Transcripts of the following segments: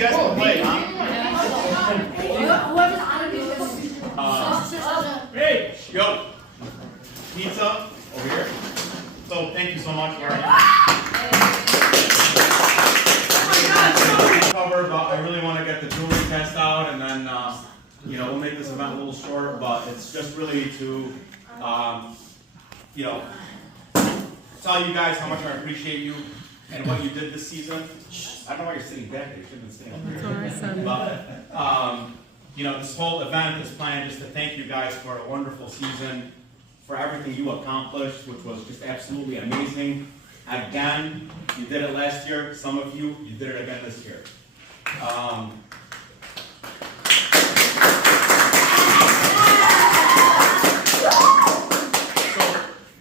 guys can play, huh? Whoever's out of here. Hey, yo, pizza over here. So thank you so much for cover, but I really want to get the jewelry test out, and then we'll make this event a little short, but it's just really to tell you guys how much I appreciate you and what you did this season. I don't know why you're sitting back there. You should have been sitting up here. But this whole event is planned just to thank you guys for a wonderful season, for everything you accomplished, which was just absolutely amazing. Again, you did it last year. Some of you did it again this year.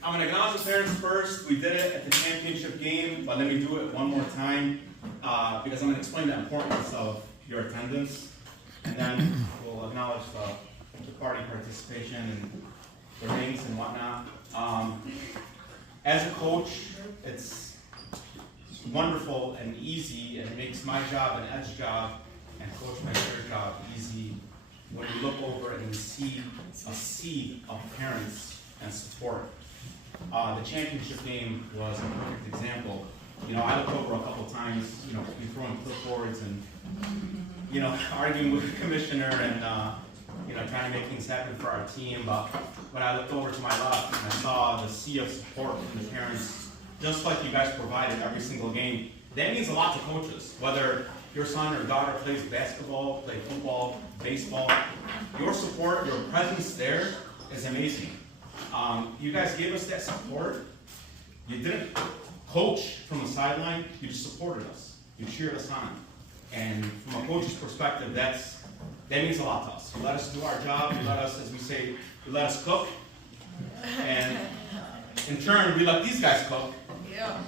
I'm going to acknowledge the parents first. We did it at the championship game, but let me do it one more time because I'm going to explain the importance of your attendance, and then we'll acknowledge the party participation and the rings and whatnot. As a coach, it's wonderful and easy, and it makes my job and Ed's job and Coach McGregor's job easy when you look over and you see a sea of parents and support. The championship game was a perfect example. I looked over a couple times, throwing clipboards and, arguing with the commissioner and, trying to make things happen for our team. But when I looked over to my left and I saw the sea of support from the parents, just like you guys provided every single game, that means a lot to coaches. Whether your son or daughter plays basketball, plays football, baseball, your support, your presence there is amazing. You guys gave us that support. You didn't coach from the sideline, you just supported us. You cheered us on. And from a coach's perspective, that means a lot to us. You let us do our job, you let us, as we say, you let us cook. And in turn, we let these guys cook.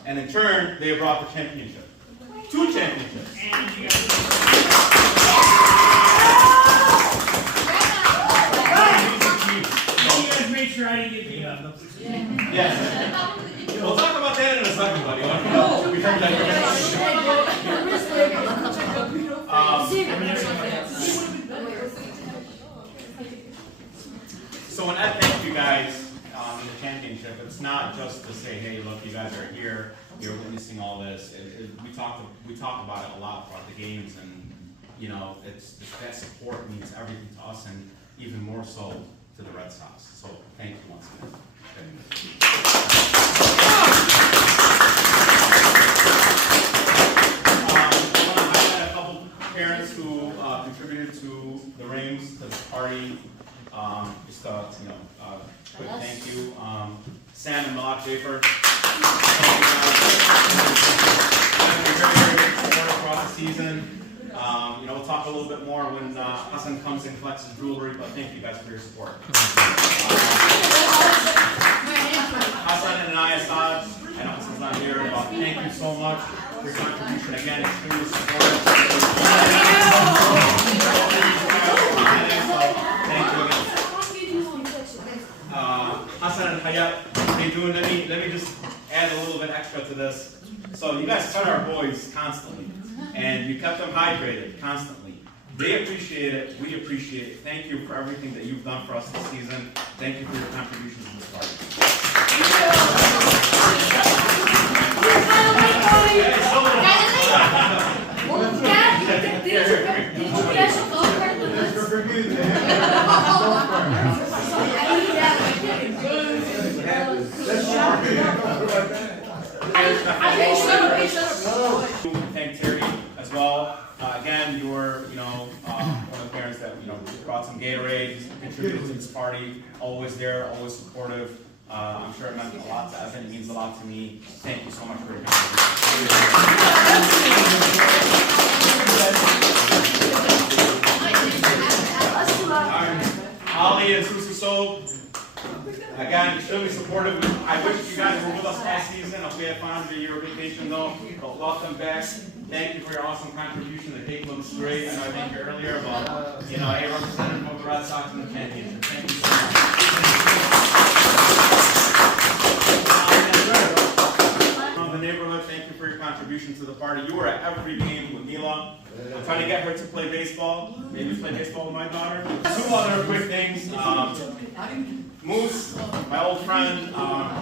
And in turn, they brought the championship. 2 championships. Sure I didn't get beat up. Yes. We'll talk about that in a second, buddy. So when I thank you guys in the championship, it's not just to say, hey, look, you guys are here, you're witnessing all this. We talk about it a lot throughout the games, and that support means everything to us, and even more so to the Red Sox. So thank you once again. I want to highlight a couple parents who contributed to the rings, to the party. Just a quick thank you. Sam and Malak Schaefer. Very supportive throughout the season. We'll talk a little bit more when Hassan comes and collects his jewelry, but thank you guys for your support. Hassan and Anaya Saad, I know Hassan's not here, but thank you so much for your contribution. Again, extremely supportive. Thank you again. Hassan and Hayat, how you doing? Let me just add a little bit extra to this. So you guys fed our boys constantly, and you kept them hydrated constantly. They appreciate it. We appreciate it. Thank you for everything that you've done for us this season. Thank you for your contributions to this party. Thank Terry as well. Again, you were, one of the parents that, brought some Gatorade, contributed to this party, always there, always supportive. I'm sure it meant a lot to Evan. It means a lot to me. Thank you so much for your Ali and Susu, again, extremely supportive. I wish you guys were with us last season. If we had fun under your vacation, though, but welcome back. Thank you for your awesome contribution. The cake looks great. I know I thanked you earlier, but a representative of the Red Sox in the championship. Thank you so much. From the neighborhood, thank you for your contribution. contribution to the party. You were at every game with Mila. I'm trying to get her to play baseball. Maybe play baseball with my daughter. Two other quick things. Moose, my old friend,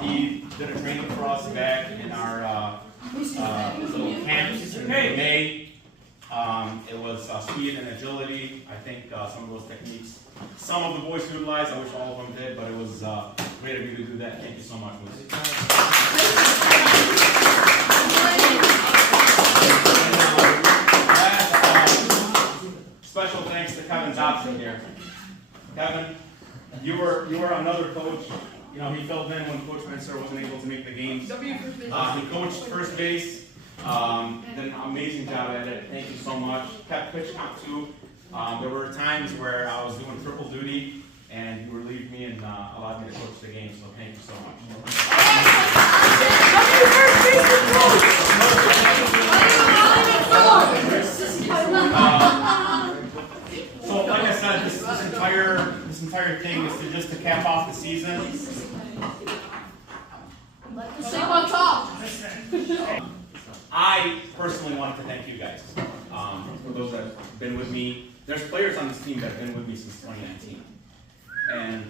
he did a training for us back in our little camps in May. It was speed and agility. I think some of those techniques, some of the boys utilized. I wish all of them did, but it was great of you to do that. Thank you so much, Moose. Special thanks to Kevin Dobson here. Kevin, you were another coach. You know, he filled in when Coach Spencer wasn't able to make the games. He coached first base. Did an amazing job at it. Thank you so much. Kept pitch count too. There were times where I was doing triple duty, and you relieved me and allowed me to coach the game. So thank you so much. So like I said, this entire thing is just to cap off the season. I personally wanted to thank you guys for those that have been with me. There's players on this team that have been with me since 2019. And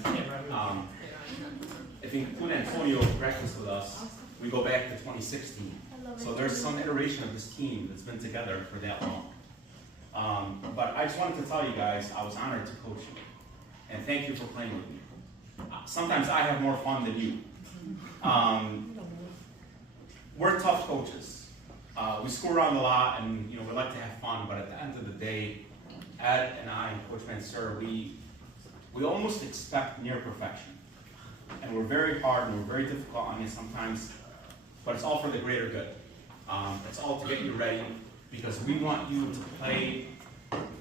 if you include Antonio practice with us, we go back to 2016. So there's some iteration of this team that's been together for that long. But I just wanted to tell you guys, I was honored to coach you. And thank you for playing with me. Sometimes I have more fun than you. We're tough coaches. We screw around a lot, and we like to have fun. But at the end of the day, Ed and I and Coach Mansour, we almost expect near perfection, and we're very hard and we're very difficult on you sometimes. But it's all for the greater good. It's all to get you ready because we want you to play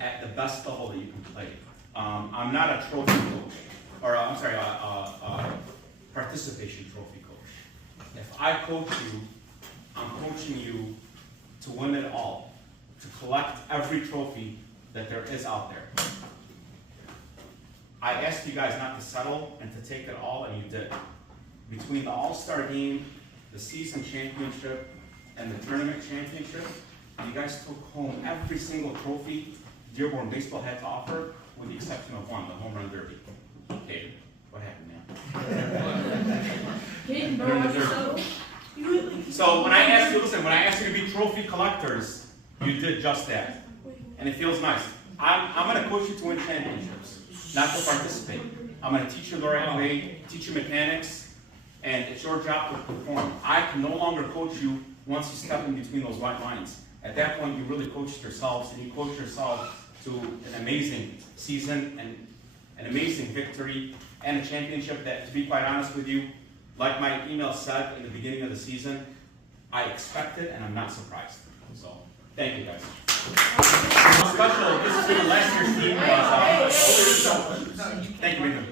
at the best level that you can play. I'm not a trophy coach, or I'm sorry, a participation trophy coach. If I coach you, I'm coaching you to win it all, to collect every trophy that there is out there. I asked you guys not to settle and to take it all, and you did. Between the All-Star game, the season championship, and the tournament championship, you guys took home every single trophy Dearborn baseball had to offer, with the exception of one, the home run derby. Caden, what happened, man? So when I asked you, listen, when I asked you to be trophy collectors, you did just that. And it feels nice. I'm going to coach you to win championships, not to participate. I'm going to teach you the right way, teach you mechanics, and it's your job to perform. I can no longer coach you once you step in between those white lines. At that point, you really coached yourselves, and you coached yourself to an amazing season and an amazing victory and a championship that, to be quite honest with you, like my email said in the beginning of the season, I expected and I'm not surprised. So, thank you guys. Special, this team, last year's team was, thank you, Nathan.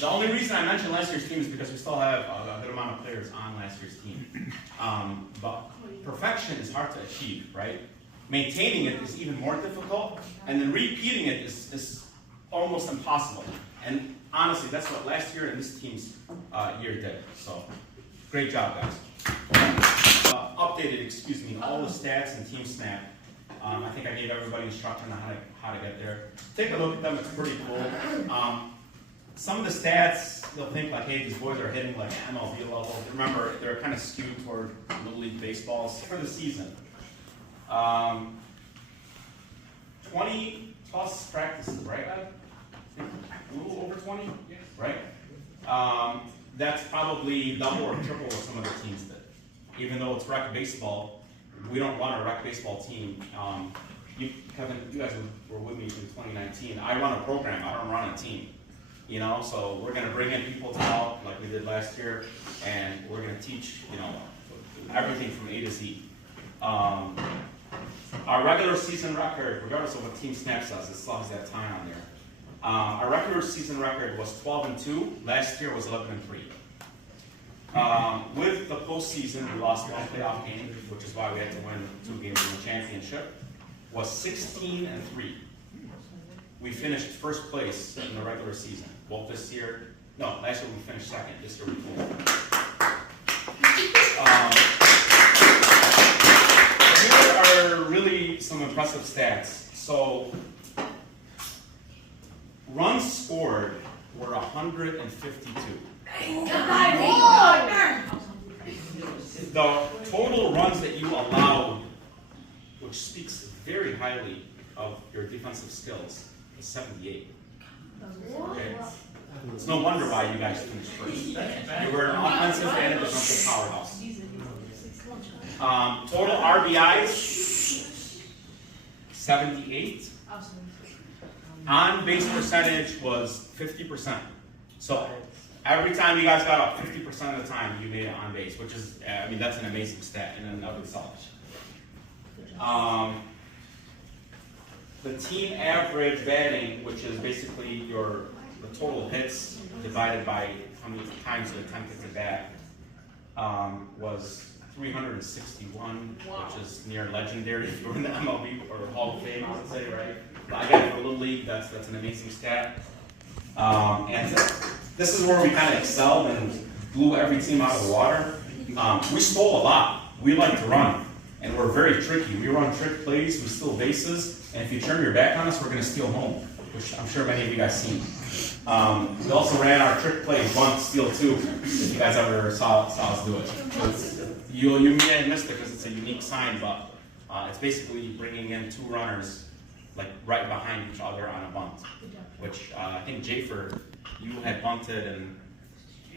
The only reason I mentioned last year's team is because we still have a good amount of players on last year's team. But perfection is hard to achieve, right? Maintaining it is even more difficult, and then repeating it is almost impossible. And honestly, that's what last year and this team's year did. So, great job, guys. Updated, all the stats and Team Snap. I think I gave everybody instruction on how to get there. Take a look at them, it's pretty cool. Some of the stats, they'll think like, hey, these boys are hitting like MLB level. Remember, they're kind of skewed toward Little League baseballs for the season. 20 plus practices, right, Ed? A little over 20, right? That's probably double or triple what some of the teams did. Even though it's rec baseball, we don't run a rec baseball team. Kevin, you guys were with me in 2019. I run a program, I don't run a team. So we're gonna bring in people to help like we did last year, and we're gonna teach, everything from A to Z. Our regular season record, regardless of what Team Snap says, it still has that tie on there. Our regular season record was 12-2. Last year was 11-3. With the postseason, we lost one playoff game, which is why we had to win 2 games in the championship. Was 16-3. We finished first place in the regular season. Well, last year we finished second. This year we finished. some impressive stats. So, runs scored were 152. The total runs that you allowed, which speaks very highly of your defensive skills, is 78. Okay? It's no wonder why you guys finished first. You were an offensive and a defensive powerhouse. Total RBIs, 78. On base percentage was 50%. So every time you guys got up, 50% of the time you made it on base, which is, I mean, that's an amazing stat in and of itself. The team average batting, which is basically the total hits divided by how many times you attempted to bat, was 361, which is near legendary if you're in the MLB or Hall of Fame, I would say, right? But again, for Little League, that's an amazing stat. And this is where we kind of excelled and blew every team out of the water. We stole a lot. We like to run, and we're very tricky. We run trick plays, we steal bases, and if you turn your back on us, we're going to steal home, which I'm sure many of you guys seen. We also ran our trick play bunt, steal two, if you guys ever saw us do it. You may have missed it because it's a unique sign, but it's basically bringing in two runners like right behind each other on a bunt, which I think Jafer, you had bunted, and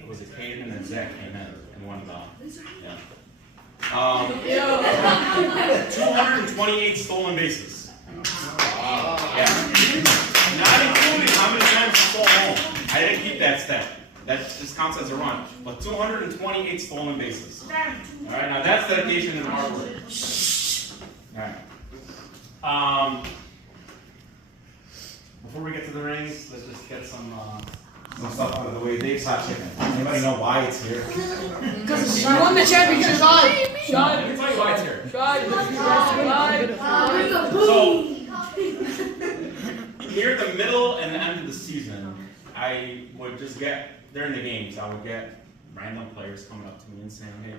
was it Caden and Zach came in and won the, yeah. 228 stolen bases. Yeah. Not including how many times you stole home. I didn't keep that stat. That just counts as a run. But 228 stolen bases. All right, now that's dedication and hard work. All right. Before we get to the rings, let's just get some stuff out of the way. Dave's Hot Chicken. Anybody know why it's here? Because you won the championship. Let me tell you why it's here. So, near the middle and the end of the season, I would just get, during the games, I would get random players coming up to me and saying, hey,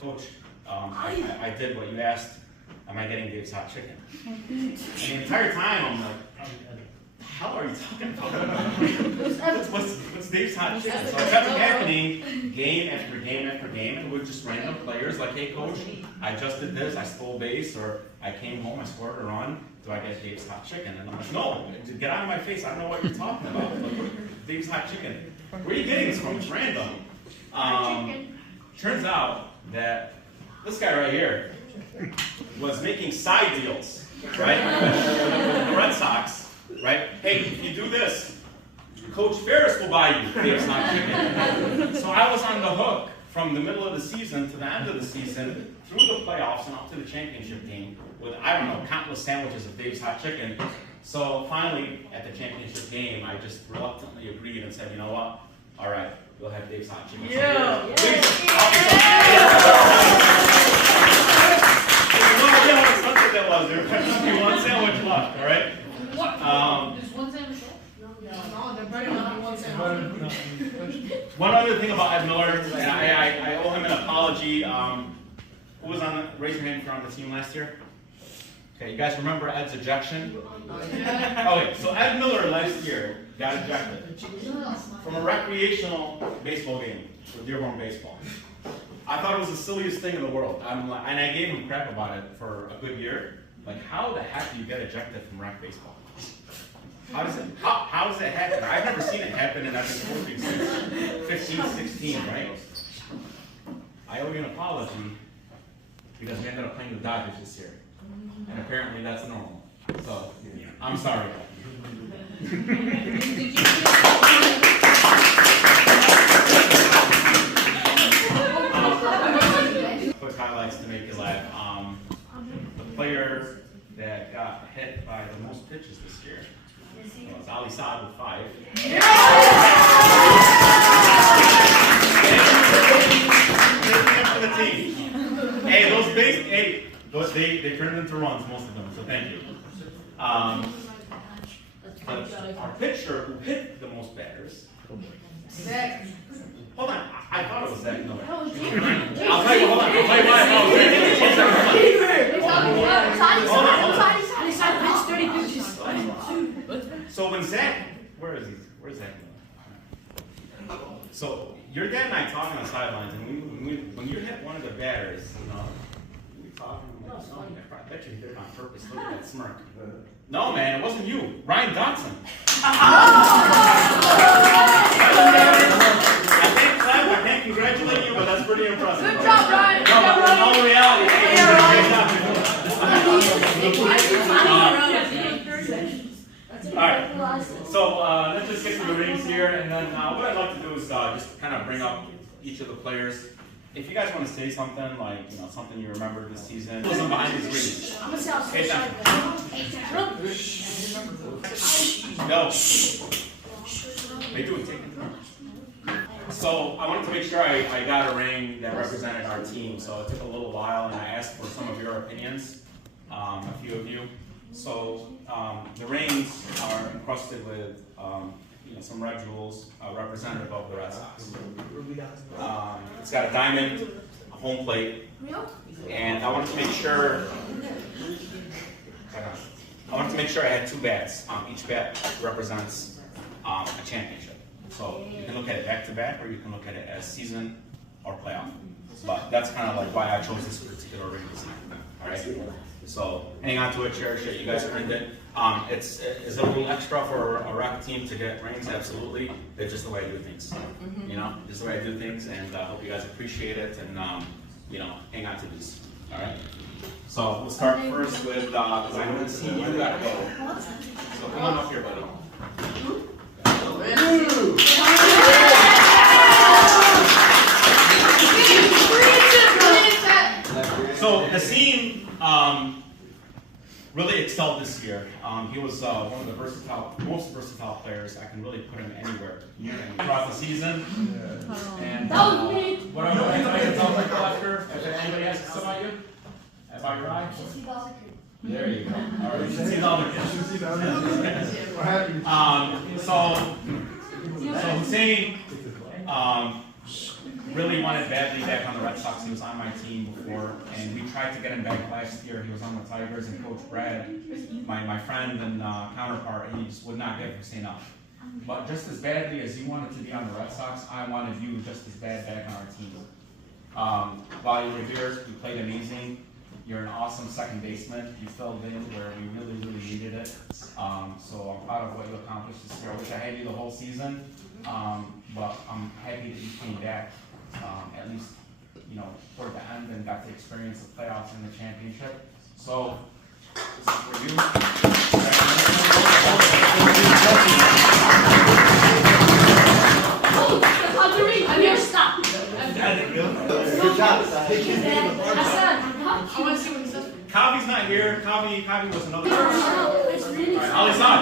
Coach, I did what you asked. Am I getting Dave's Hot Chicken? And the entire time, I'm like, the hell are you talking about? What's Dave's Hot Chicken? So it kept happening game after game after game, and with just random players like, hey coach, I just did this, I stole base, or I came home, I scored a run, do I get Dave's Hot Chicken? And I'm like, no, get out of my face, I don't know what you're talking about. Like, Dave's Hot Chicken. Where are you getting this from? It's random. Turns out that this guy right here was making side deals, right, with the Red Sox, right? Hey, if you do this, Coach Ferris will buy you Dave's Hot Chicken. So I was on the hook from the middle of the season to the end of the season, through the playoffs and up to the championship game, with, I don't know, countless sandwiches of Dave's Hot Chicken. So finally, at the championship game, I just reluctantly agreed and said, you know what? All right, we'll have Dave's Hot Chicken. Yeah. That was there. There's one sandwich left, all right? There's one sandwich left? No, there better not be one sandwich. One other thing about Ed Miller, and I owe him an apology. Who was on? Raise your hand if you're on the team last year. Okay, you guys remember Ed's ejection? Okay, so Ed Miller last year got ejected from a recreational baseball game for Dearborn Baseball. I thought it was the silliest thing in the world. And I gave him crap about it for a good year. Like, how the heck do you get ejected from rec baseball? How does it happen? I've never seen it happen, and I've been coaching since 15, 16, right? I owe you an apology because we ended up playing the Dodgers this year. And apparently that's normal. So, I'm sorry. Quick highlights to make you laugh. The player that got hit by the most pitches this year was Ali Saad with 5. For the team. Hey, they turned into runs, most of them. So thank you. Our pitcher who hit the most batters. Zach. Hold on, I thought it was Zach Miller. I'll tell you, hold on, I'll tell you why. Hold on. when Zach, where is he? Where's Zach? So your dad and I talking on the sidelines, and when you hit one of the batters, we talking. I'm like, oh, I bet you did it on purpose. Look at that smirk. No, man, it wasn't you. Ryan Dotson. I can't congratulate you, but that's pretty impressive. Good job, Ryan. No, but in all reality, hey, you did a great job. Alright, so let's just get to the rings here, and then what I'd like to do is just kind of bring up each of the players. If you guys want to say something, like, something you remember this season, listen behind these rings. I'm gonna say I'll Hey, say No. They do it, take it. So I wanted to make sure I got a ring that represented our team, so it took a little while, and I asked for some of your opinions, a few of you. So the rings are encrusted with some red jewels, representative of the Red Sox. It's got a diamond, a home plate, and I wanted to make sure. I had two bats. Each bat represents a championship. So you can look at it back to back, or you can look at it as season or playoff. But that's kind of like why I chose this particular ring this time. All right. So hang on to it, cherish it. You guys earned it. It's a little extra for a rec team to get rings. Absolutely. It's just the way I do things. Just the way I do things, and I hope you guys appreciate it. And hang on to these. All right. So we'll start first with because I haven't seen you gotta go. So come on up here, buddy. So Nassim really excelled this year. He was one of the most versatile players. I can really put him anywhere throughout the season. Yeah. And What anybody sounds like Oscar? If anybody asks about you, about your eyes. There you go. All right, you should see all the kids. So Hussein really wanted badly back on the Red Sox. He was on my team before, and we tried to get him back last year. He was on the Tigers, and Coach Brad, my friend and counterpart, he just would not get Hussein up. But just as badly as you wanted to be on the Red Sox, I wanted you just as bad back on our team. While you were here, you played amazing. You're an awesome second baseman. You filled in where we really, really needed it. So I'm proud of what you accomplished this year. I wish I had you the whole season, but I'm happy that you came back at least, toward the end and got to experience the playoffs and the championship. So this is for you. I never stopped. Good job. I want to see what he says. Kavi's not here. Kavi was another person. Alright, Ali's on.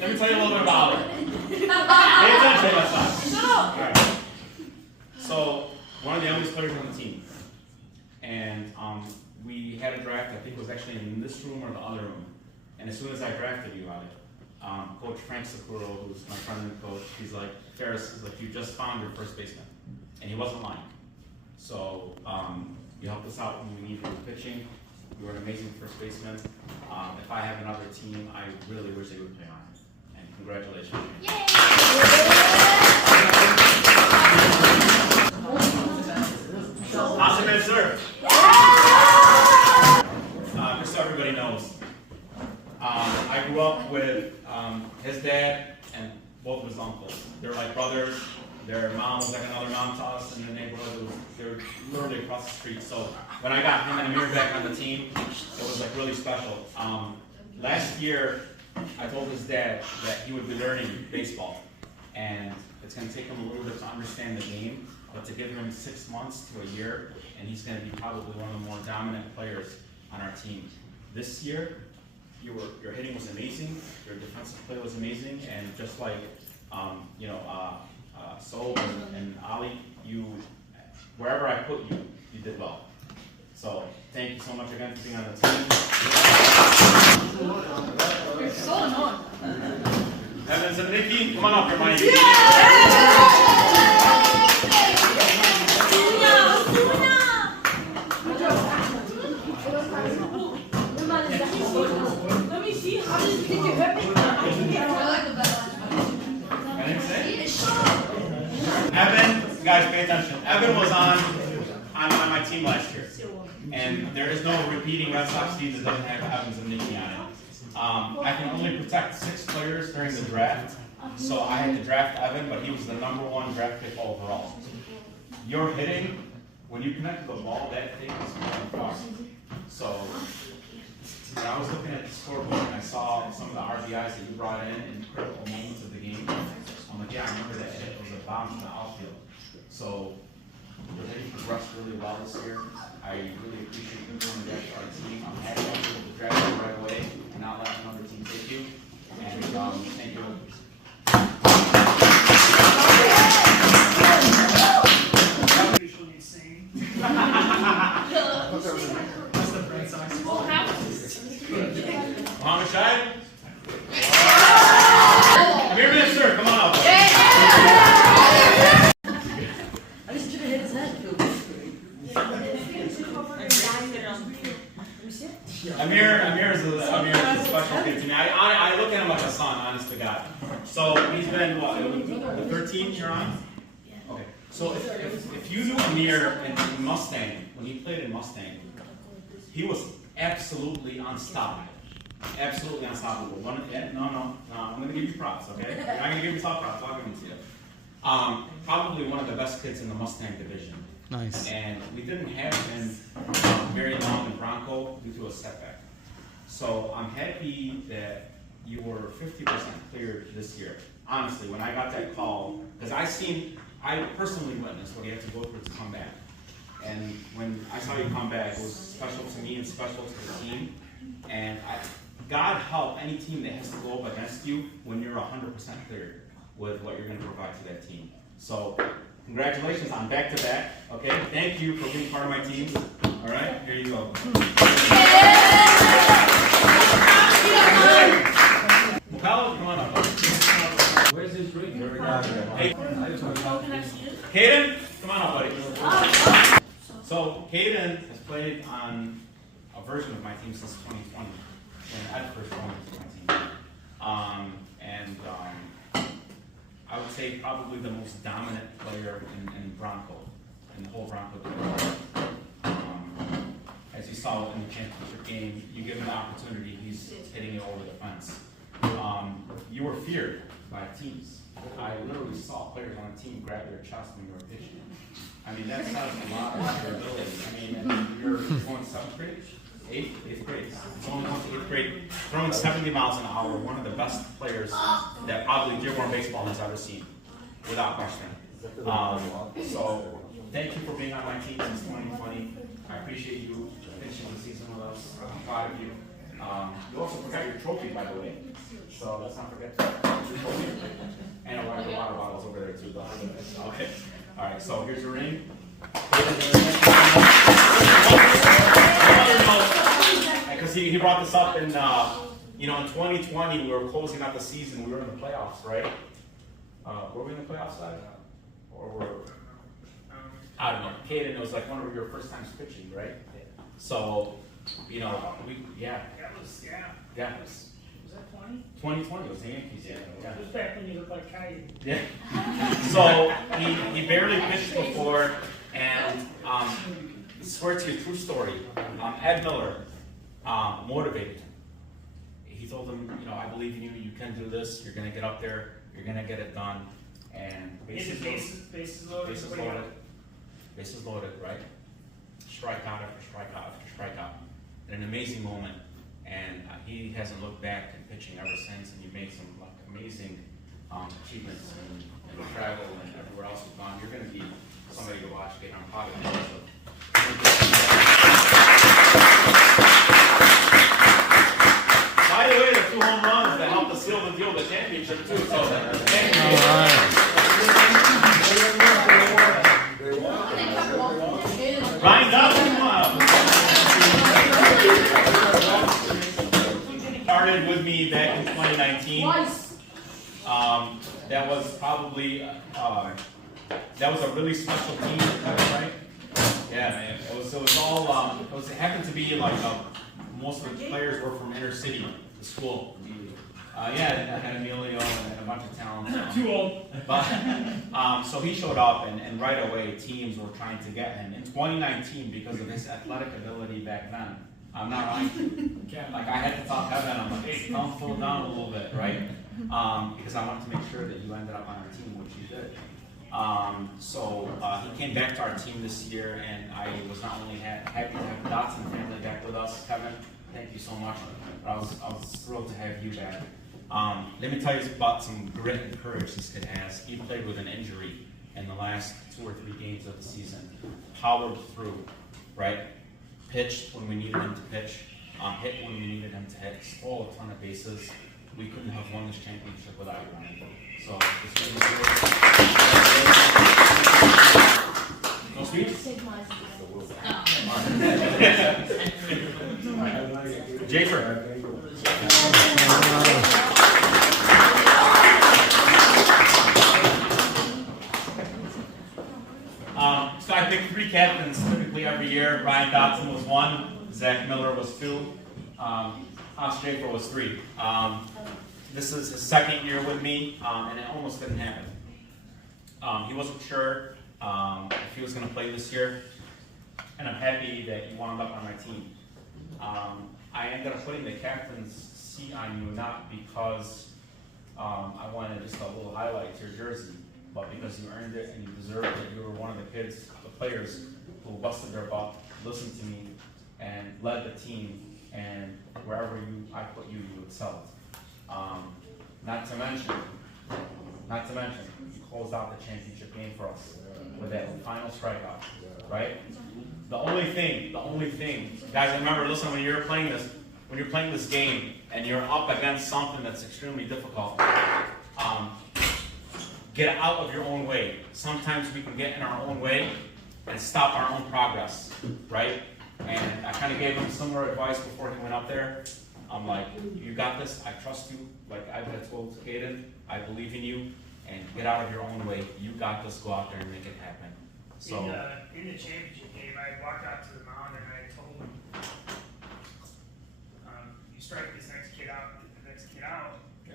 Let me tell you a little bit about it. Pay attention, let's not. Alright. So, one of the youngest players on the team. And we had a draft, I think it was actually in this room or the other room. And as soon as I drafted you, Ali, Coach Frank Sakuro, who's my friend and coach, he's like, Ferris, you just found your first baseman. And he wasn't lying. So you helped us out when we needed pitching. You were an amazing first baseman. If I have another team, I really wish they would play on it. And congratulations. Yay! Awesome answer. Just so everybody knows, I grew up with his dad and both of his uncles. They're like brothers. Their mom was like another mom to us in the neighborhood. They were literally across the street. So when I got him and Amir back on the team, it was like really special. Last year, I told his dad that he would be learning baseball, and it's going to take him a little bit to understand the game, but to give him 6 months to a year, and he's going to be probably one of the more dominant players on our team. This year, your hitting was amazing, your defensive play was amazing, and just like Soul and Ali, wherever I put you, you did well. So thank you so much again for being on the team. You're so annoying. Evans and Nikki, come on up here, Mike. Yeah! guys, pay attention. Evan was on my team last year. And there is no repeating Red Sox team that doesn't have Evans and Nicky on it. I can only protect 6 players during the draft. So I had to draft Evan, but he was the #1 draft pick overall. Your hitting, when you connect the ball, that thing is going far. So when I was looking at the scoreboard and I saw some of the RBIs that you brought in critical moments of the game, I'm like, yeah, I remember that hit. It was a bomb from the outfield. So your hitting progressed really well this year. I really appreciate you coming back to our team. I'm happy I was able to draft you right away and not let another team take you. And thank you. Mohammed Shahid? Amir Minister, come on up. I just should have hit his head. Amir is a special kid to me. I look at him like a son, honest to God. So he's been, what, the 13th you're on? Okay. So if you knew Amir in Mustang, when he played in Mustang, he was absolutely unstoppable. Absolutely unstoppable. No, I'm going to give you props, okay? I'm not going to give you top props, I'll give them to you. Probably one of the best kids in the Mustang division. Nice. And we didn't have him very long in Bronco due to a setback. So I'm happy that you were 50% cleared this year. Honestly, when I got that call, because I personally witnessed what he had to go through to come back. And when I saw you come back, it was special to me and special to the team. And God help any team that has to go up against you when you're 100% cleared with what you're going to provide to that team. So congratulations on back-to-back, okay? Thank you for being part of my team. All right, here you go. Kyle, come on up. Where's his drink? Hey, Caden, come on up, buddy. So Caden has played on a version of my team since 2020, when Ed first joined my team. I would say probably the most dominant player in Bronco, in the whole Bronco division. As you saw in the championship game, you give him the opportunity, he's hitting it over the fence. You were feared by teams. I literally saw players on the team grab their chest when you were pitching. I mean, that says a lot about your ability. I mean, and you're going 7th grade? 8th grade. It's only going to 8th grade, throwing 70 miles an hour, one of the best players that probably Dearborn baseball has ever seen, without question. So, thank you for being on my team since 2020. I appreciate you finishing the season with us. I'm proud of you. You also forgot your trophy, by the way. So let's not forget that. Your trophy. And a water bottles over there too. Okay. All right. So here's your ring. Because he brought this up in in 2020 we were closing out the season. We were in the playoffs, right? Were we in the playoffs side? Or were I don't know. Caden, it was like one of your first times pitching, right? So, That was, yeah. Was that 20? 2020 was the Yankees, yeah. It was back when you looked like Caillou. Yeah. So he barely pitched before, and swear to you, true story. Ed Miller motivated him. He told him, I believe in you. You can do this. You're gonna get up there. You're gonna get it done. And bases loaded. Bases loaded, right? Strikeout after strikeout after strikeout. An amazing moment. And he hasn't looked back in pitching ever since, and you've made some amazing achievements in travel and everywhere else you've gone. You're going to be somebody to watch. I'm proud of you. By the way, the 2 home runs that helped us seal the deal, the championship too. So thank you. Ryan Dawson, come on up. Started with me back in 2019. That was probably that was a really special team, right? Yeah, man. It was all it happened to be like most of the players were from inner city, the school. Yeah, I had Emilio and a bunch of talent. Too old. But, so he showed up, and right away, teams were trying to get him. In 2019, because of his athletic ability back then, I'm not lying. Like, I had to tell Kevin, I'm like, hey, don't slow down a little bit, right? Because I wanted to make sure that you ended up on our team, which you did. So he came back to our team this year, and I was not only happy to have the Dotson family back with us, Kevin, thank you so much, but I was thrilled to have you back. Let me tell you about some grit and courage this kid has. He played with an injury in the last 2 or 3 games of the season, powered through, right? Pitched when we needed him to pitch, hit when we needed him to hit, stole a ton of bases. We couldn't have won this championship without you. So this was good. No speech? Take mine. Jafer. So I picked 3 captains typically every year. Ryan Dotson was 1, Zach Miller was 2, Hans Jafer was 3. This is his 2nd year with me, and it almost didn't happen. He wasn't sure if he was going to play this year, and I'm happy that he wound up on my team. I ended up putting the captain's seat on you not because I wanted just a little highlight to your jersey, but because you earned it and you deserved it. You were one of the kids, the players who busted their butt, listened to me, and led the team, and wherever I put you, you excelled. Not to mention, you closed out the championship game for us with that final strikeout, right? The only thing, guys, remember, listen, when you're playing this game and you're up against something that's extremely difficult, get out of your own way. Sometimes we can get in our own way and stop our own progress, right? And I kind of gave him similar advice before he went up there. I'm like, you got this, I trust you. Like I had told Caden, I believe in you, and get out of your own way. You got this, go out there and make it happen. So in the championship game, I walked out to the mound and I told him, you strike this next kid out,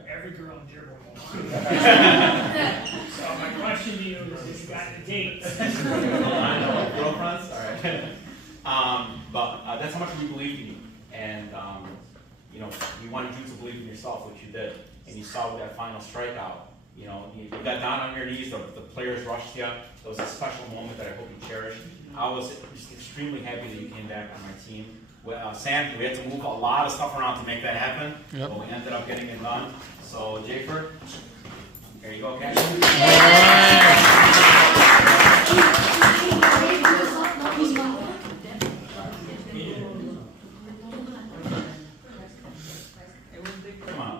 every girl in Dearborn will want it. So my question to you is you got the dates? I know, girlfriends? All right. But that's how much we believed in you. And, we wanted you to believe in yourself, which you did. And you saw with that final strikeout, you got down on your knees, the players rushed you. It was a special moment that I hope you cherish. I was just extremely happy that you came back on my team. Sam, we had to move a lot of stuff around to make that happen, but we ended up getting it done. So, Jafer, there you go, Cash. Come on.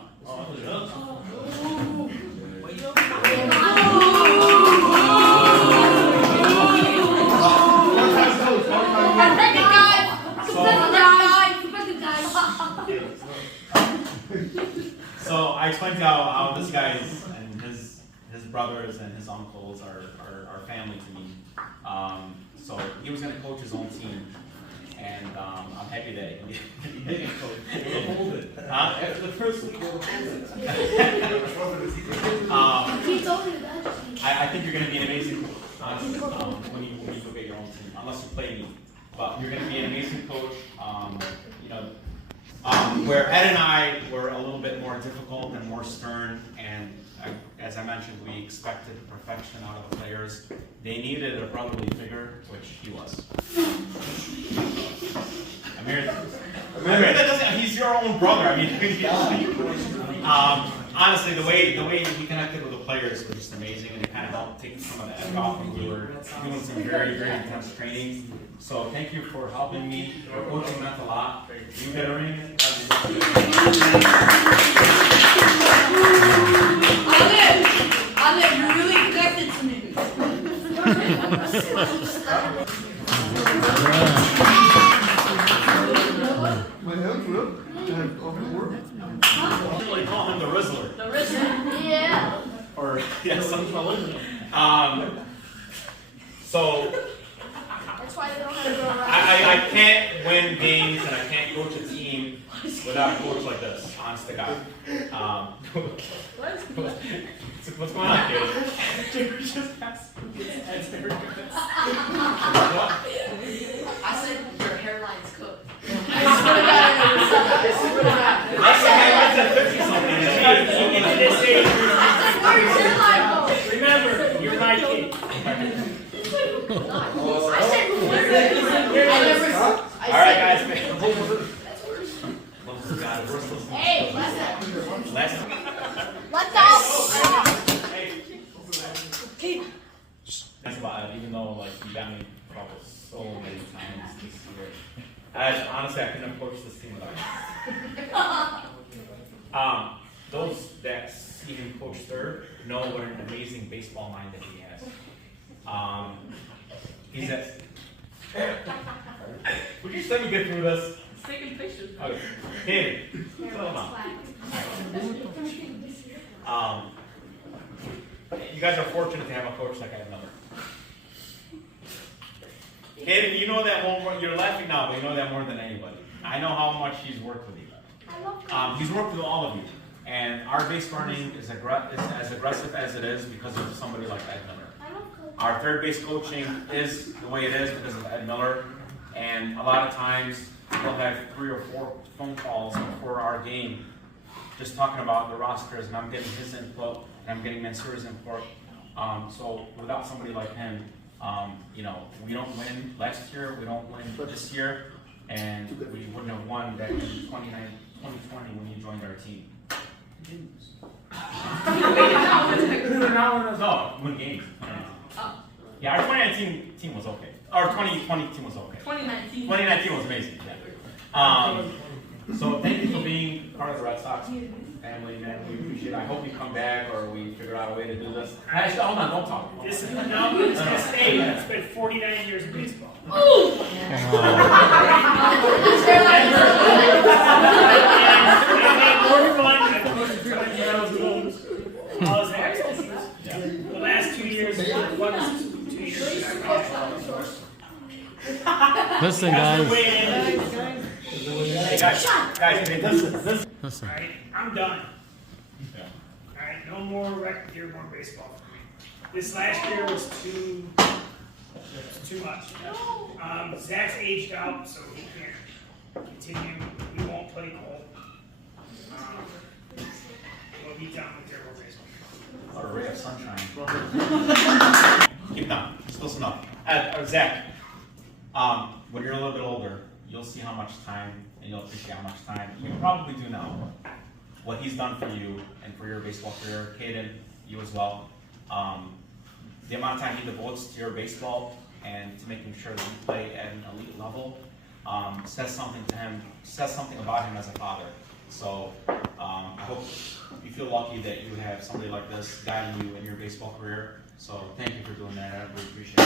So I explained to you how this guy and his brothers and his uncles are family to me. So he was going to coach his own team, and I'm happy that he didn't coach. Hold it. After the first week, we'll hold it. I think you're going to be an amazing coach, honestly, when you go get your own team, unless you play me. But you're going to be an amazing coach. Where Ed and I were a little bit more difficult and more stern, and as I mentioned, we expected perfection out of the players. They needed a brotherly figure, which he was. He's your own brother. I mean, honestly, the way he connected with the players was just amazing, and it kind of helped take some of the edge off. And we were doing some very, very intense training. So thank you for helping me. Your coaching meant a lot. You get a ring. Ale, you're really connected to me. They call him the Rizzler. The Rizzler? Yeah. Or something. So That's why they don't have to go around. I can't win games and I can't coach a team without a coach like this. honest to God. What? What's going on, kid? What? I said your hairline's cooked. I swear to God, I never saw that. I swear to God. That's at 50-something. In this age, Where's your hairline go? remember, you're my kid. I said where's All right, guys. Hey, what's that? Last. Let's That's about it. Even though like you got me in trouble so many times this year. Honestly, I couldn't approach this team without you. Those that see him coach third know what an amazing baseball mind that he has. He's at. Would you just let me get through this? Taking pictures. Okay. Hey, settle down. You guys are fortunate to have a coach like I have another. Hayden, you know that more. You're laughing now, but you know that more than anybody. I know how much he's worked with you. He's worked with all of you, and our base running is as aggressive as it is because of somebody like Ed Miller. Our third base coaching is the way it is because of Ed Miller, and a lot of times we'll have 3 or 4 phone calls before our game, just talking about the rosters, and I'm getting his input, and I'm getting Mansour's input. So without somebody like him, we don't win last year, we don't win this year, and we wouldn't have won back in 2020 when you joined our team. No, win games. Yeah, our 2019 team was okay. Our 2020 team was okay. 2019. 2019 was amazing. Yeah. So thank you for being part of the Red Sox family, man. We appreciate it. I hope you come back or we figure out a way to do this. Actually, hold on, don't talk. This is no, it's gonna stay. It's been 49 years of baseball. And more fun than most of the times when I was little. I was there. The last 2 years were the funnest 2 years that Listen, That's the guys. way it is. Hey guys, listen. Listen. Alright, I'm done. Alright, no more record Dearborn baseball for me. This last year was too much. Zach's aged out, so he can't continue. We won't play Cole. We'll be done with Dearborn baseball. What a ray of sunshine. Keep down. Just listen up. Zach, when you're a little bit older, you'll see how much time, and you'll appreciate how much time you probably do now. What he's done for you and for your baseball career, Caden, you as well. The amount of time he devotes to your baseball and to making sure that you play at an elite level says something to him, says something about him as a father. So I hope you feel lucky that you have somebody like this guiding you in your baseball career. So thank you for doing that. I really appreciate it.